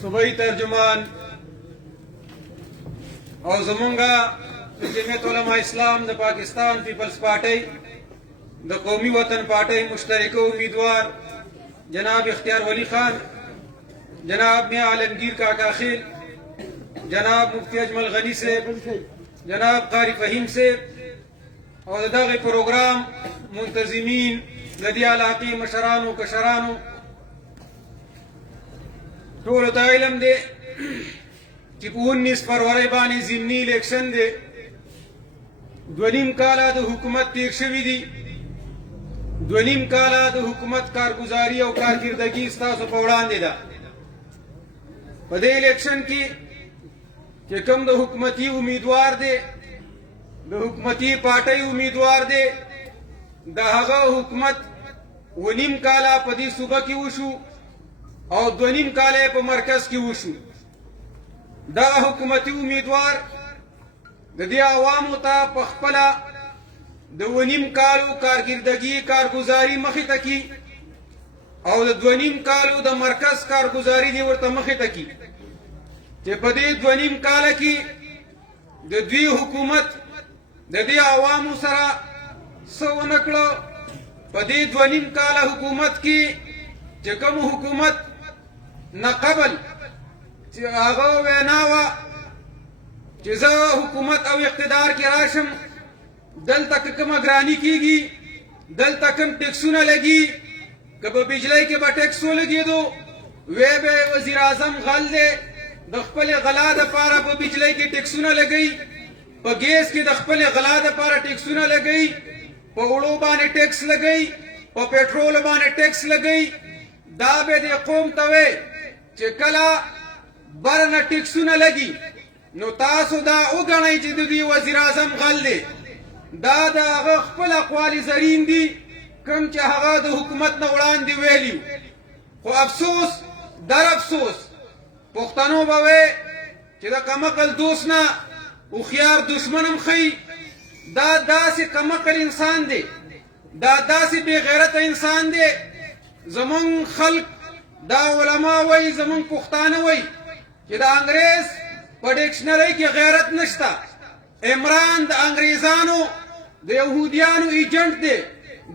صوبائی ترجمان او زمونږه د جمعیت علماء اسلام د پاکستان پیپلز پارټۍ د قومي وطن پارټۍ مشترکه امیدوار جناب اختیار ولی خان، جناب میاں عالمگیر کاکا خیل، جناب مفتی اجمل غنی صاحب، جناب قاری فہیم صاحب او د دغه پروګرام منتظمین د دې علاقې مشرانو کشرانو ټولو ته علم دی چې په 19 فروری باندې ضمني الیکشن دی. 2.5 کاله د حکومت تیر شوي دي. 2.5 کاله د حکومت کارګزاري او کارکردګي ستاسو په وړاندې ده. په دې الیکشن کې چې کوم د حکومتي امیدوار دی، د حکومتي پارټۍ امیدوار دی، د هغه حکومت 2.5 کاله په دې صوبه کې وشو او 2.5 کاله په مرکز کې وشو. دا حکومتي امیدوار د دې عوامو ته په خپله د 2.5 کالو کارکردګي کارګزاري مخې ته کي او د 2.5 کالو د مرکز کارګزاري دې ورته مخې ته کي چې په دې 2.5 کاله کې د دوی حکومت د دې عوامو سره څه ونه کړه. په دې 2.5 کاله حکومت کې چې کوم حکومت نه قبل چې هغه وینا وه چې زه حکومت او اقتدار کې راشم، دلته که کومه ګراني کېږي، دلته کوم ټیکسونه لګي، که په بجلۍ کې به ټیکس ولګېدو وی به وزیر اعظم غل دی، د خپلې غلا دپاره په بجلۍ کې ټیکسونه لګوي، په ګیس کې د خپلې غلا دپاره ټیکسونه لګوي، په اوړو باندې ټیکس لګوي، په پټرول باندې ټیکس لګوي. دا به دې قوم ته وی چې کله بر نه ټیکسونه لګي نو تاسو دا وګڼئ چې د دوی وزیر اعظم غل دی. دا د هغه خپل اقوال زرین دي کوم چې هغه د حکومت نه وړاندې ویلي. خو افسوس در افسوس پښتنو به وی چې د کمقل دوست نه هوښیار دشمن هم ښیي. دا داسې کمقل انسان دی، دا داسې بې غیرته انسان دی. زمونږ خلق دا علما وی، زمونږ پښتانه وی چې د انګریز په ډکشنرۍ کې غیرت نشته. عمران د انګریزانو د یهودیانو ایجنټ دی،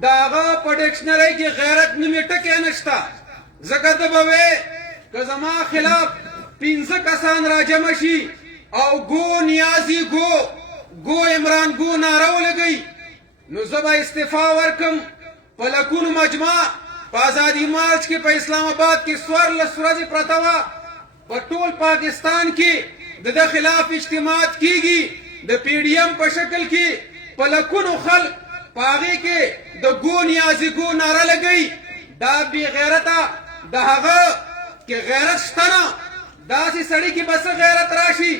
د هغه په ډکشنرۍ کې غیرت نومې ټکی نشته. ځکه ده به وی که زما خلاف 15 کسان راجمع شي او گو نیازی گو عمران گو ناره ولګوي نو زه به استعفا ورکم. په لکونو مجمع په ازادي مارچ کې په اسلام آباد کې 14 ورځې پرته وه. په ټول پاکستان کې د ده خلاف اجتماعات کیږي د PDM په شکل کې. په لکونو خلق په هغې کې د گو نیازی گو ناره لګوي. دا بې غیرته د هغه کې غیرت شته نه. داسې سړي کې به څه غیرت راشي،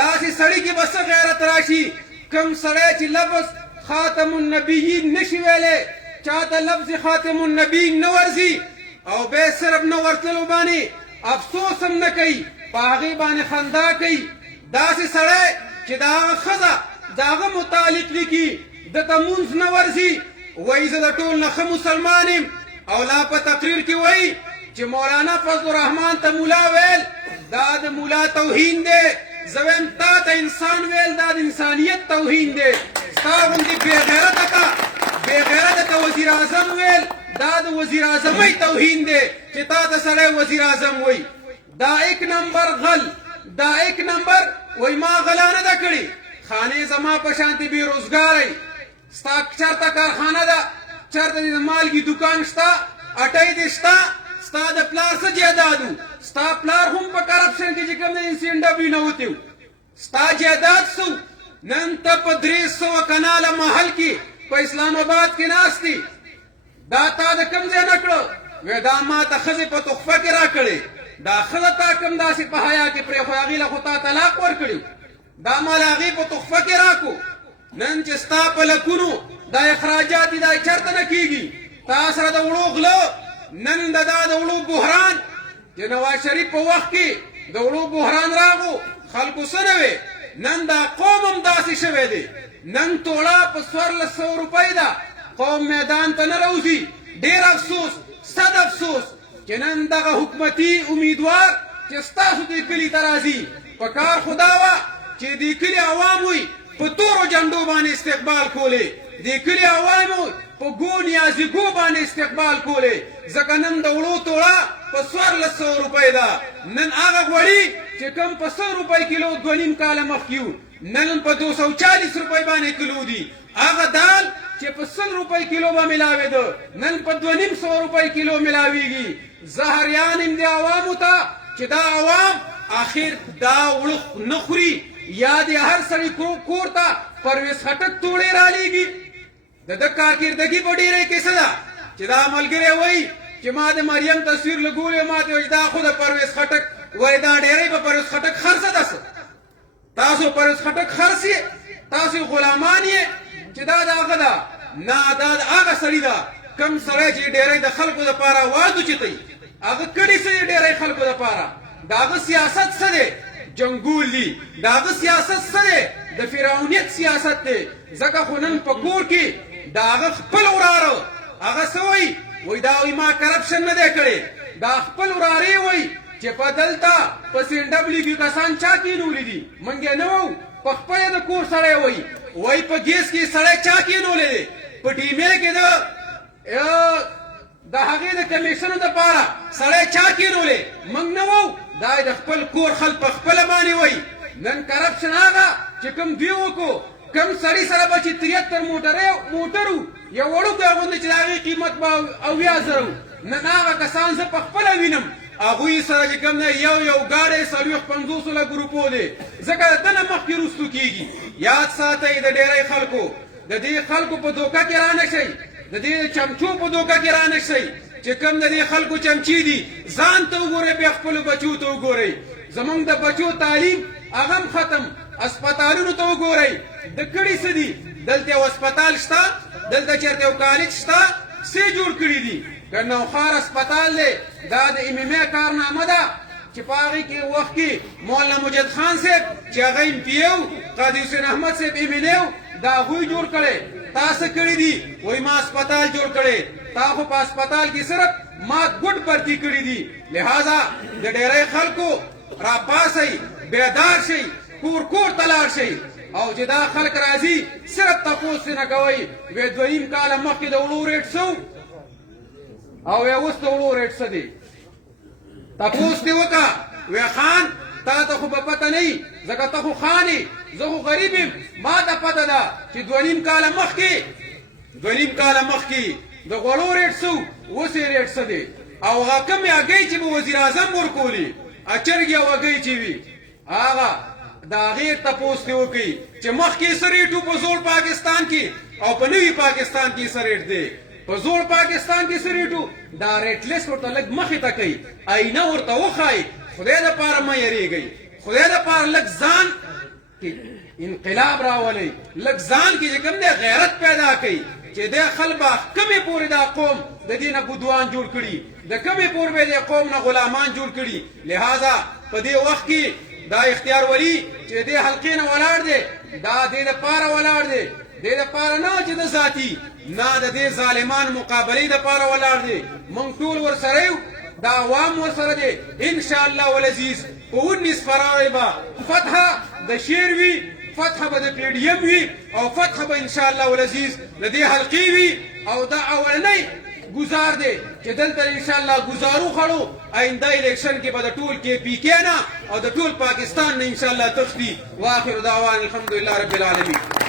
داسې سړي کې به څه غیرت راشي کوم سړی چې لفظ خاتم النبیین نشي ویلی، چاته لفظ خاتم النبیین نه ورځي او بیا صرف نه ورتللو باندې افسوس هم نه کوي، په هغې باندې خندا کوي. داسې سړی چې د هغه ښځه د هغه متعلق لیکي دته مونځ نه ورځي، وایي زه د ټول نه ښه مسلمان یم. او لا په تقریر کې وایي چې مولانا فضل الرحمن ته مولا ویل دا د مولا توهین دی. زه وایم تا ته انسان ویل دا د انسانیت توهین دی. ستا غوندې بې غیرته ته وزیر اعظم ویل دا د وزیر اعظمۍ توهین دی چې تا ته سړی وزیر اعظم وایي. دا 1 نمبر غل، دا 1 نمبر وایي ما غلا نه ده کړې، خانې زما په شانتې بې روزګاری. ستا چېرته کارخانه ده، چېرته دې د مالګي دکان شته، اټۍ دې شته، ستا د پلار څه جایداد و؟ ستا پلار هم په کرپشن کې چې کوم دی NCNW نه وتی و. ستا جایداد څه و؟ نن ته په 300 کناله محل کې په اسلام آباد کې ناست دی. دا تا د کوم ځای نه کړه؟ وی دا ما ته ښځې په تحفه کې راکړې. دا ښځه تا کوم داسې په حیا کې پرېښو، هغې له خو تا طلاق ورکړي، دا ما له هغې په تحفه کې راکو. نن چې ستا په لکونو دا اخراجات دي دا چېرته نه کېږي. تا سره د وړو غله، نن د وړو بحران چې نواز شریف په وخت کې د وړو بحران راغو خلکو څه نه وی. نن دا قوم هم داسې شوی دی. نن توړه په 1400 روپۍ ده، قوم میدان ته نه راوځي. ډېر افسوس، صد افسوس چې نن دغه حکومتي امیدوار چې ستاسو دې کلي ته راځي په کار خو دا وه چې دې کلي عوام وي په تورو جنډو باندې استقبال کولې دې کلي عوامو په ګو نیازیګو باندې استقبال کولې ځکه نن د وړو توړه په 1400 روپۍ ده نن هغه غوړي چې کوم په 100 روپۍ کیلو 2.5 کاله مخکې وو نن په 240 روپۍ باندې کیلو دي هغه دال چې په 100 روپۍ کیلو به ملاوېده نن په 250 روپۍ کیلو ملاویږي زه حیران یم دې عوامو ته چې دا عوام آخر دا وړه نه خوري یا د هر سړي کور ته پرویز خټک توړې رالیږي د ده کارکردګي په ډېرۍ کې څه ده چې دا ملګری وایي چې ما د مریم تصویر لګولی ما ته وایي دا خو د پرویز خټک وایي دا ډېری په پرویز خټک خرڅه ده څه تاسو پرویز خټک خرڅ یې تاسو غلامان یې چې دا د هغه ده نه دا د هغه سړي ده کم سړی چې ډېری د خلکو دپاره اواز اوچتوي هغه کړي څه دي ډېری خلکو دپاره د هغه سیاست څه دی جنګول دي د هغه سیاست څه دی د فرعونیت سیاست دی ځکه خو نن په کور کې د هغه خپل وراره هغه څه وایي وایي دا وایي ما کرپشن نه دی کړی دا خپل ورارې وایي چې په دلته په CNW کې کسان چا کېنولي دي موږ یې نه وو په خپله د کور سړی وایي وایي په ګیس کې سړی چا کېنولی دی په ټیمې کې د هغې د کمیشنو دپاره سړی چا کېنولی موږ نه وو دا د خپل کور خلک په خپله باندې وایي نن کرپشن هغه چې کوم دوی وکړو کم سړي سره به چې 73 موټر یو وړوکی اغوندې چې د هغې قیمت به 80,000 نن هغه کسان زه په خپله وینم هغوی سره چې کوم دی یو ګاډی 50 لکو روپو دی ځکه د ده نه مخکې رستو کېږي یاد ساتئ د ډېری خلکو د دې خلکو په دوکه کې رانه شئ د دې چمچو په دوکه کې رانه شئ چې کوم د دې خلکو چمچي دي ځان ته وګورئ بیا خپلو بچو ته وګورئ زموږ د بچو تعلیم هغه هم ختم اسپتالونو ته وګورئ د کړي څه دي دلته یو اسپتال شته دلته چېرته یو کالج شته څه جوړ کړي دي که نوخار اسپتال دی دا د MMA کارنامه ده چې په هغې کې وخت کې مولانا مجید خان صاحب چې هغه MP و قاضي حسین احمد صاحب MLA و دا هغوی جوړ کړی تا څه کړي دي وایي ما اسپتال جوړ کړی تا خو په اسپتال کې صرف ما ګډ برتي کړي دي لہذا د ډېری خلکو راپاسئ بیدار شئ کور کور ته لاړ شئ او چې دا خلک راځي صرف تپوس نه کوئ وی 2.5 کاله مخکې د وړو ریټ څه او وی اوس د وړو ریټ څه دی تپوس دې وکړه وی خان تا ته خو به پته نه وي ځکه ته خو خان یې زه خو غریب یم ما ته پته ده چې 2.5 کاله مخکې د غوړو ریټ څه اوس یې ریټ څه دی او هغه کومې هګۍ چې به وزیر اعظم ورکولي اچرګې او هګۍ چې وي هغه د هغې تپوس دې وکړي چې مخکې څه ریټ و په زوړ پاکستان کې او په نوي پاکستان کې څه ریټ دی په زوړ پاکستان کې څه ریټ و دا ریټ لیست ورته لږ مخې ته کوي آینه ورته وښایي خدای دپاره مه یېرېږئ خدای دپاره لږ ځان کې انقلاب راولئ لږ ځان کې چې کوم دی غیرت پیدا کوي چې دی خلک به کمې پورې دا قوم د دې نه بدوان جوړ کړي د کمې پورې به دې قوم نه غلامان جوړ کړي لہذا په دې وخت کې دا اختیار ولی چې دې حلقې نه ولاړ دی دا دې دپاره ولاړ دی دې دپاره نه چې د ذاتي نه د دې ظالمان مقابلې دپاره ولاړ دی موږ ټول ورسره یو دا عوام ورسره دی انشاءالله والعزیز په 19 فروری به فتحه د شیر وي فتحه به د PDM وي او فتحه به انشاءالله والعزیز د دې حلقې وي او دا اولنی گزار دی چې دلته انشاءالله گزارو خړو آینده الیکشن کې به د ټول KPK نه او د ټول پاکستان نه انشاءالله تختی واخر دعوان الحمدلله رب العالمین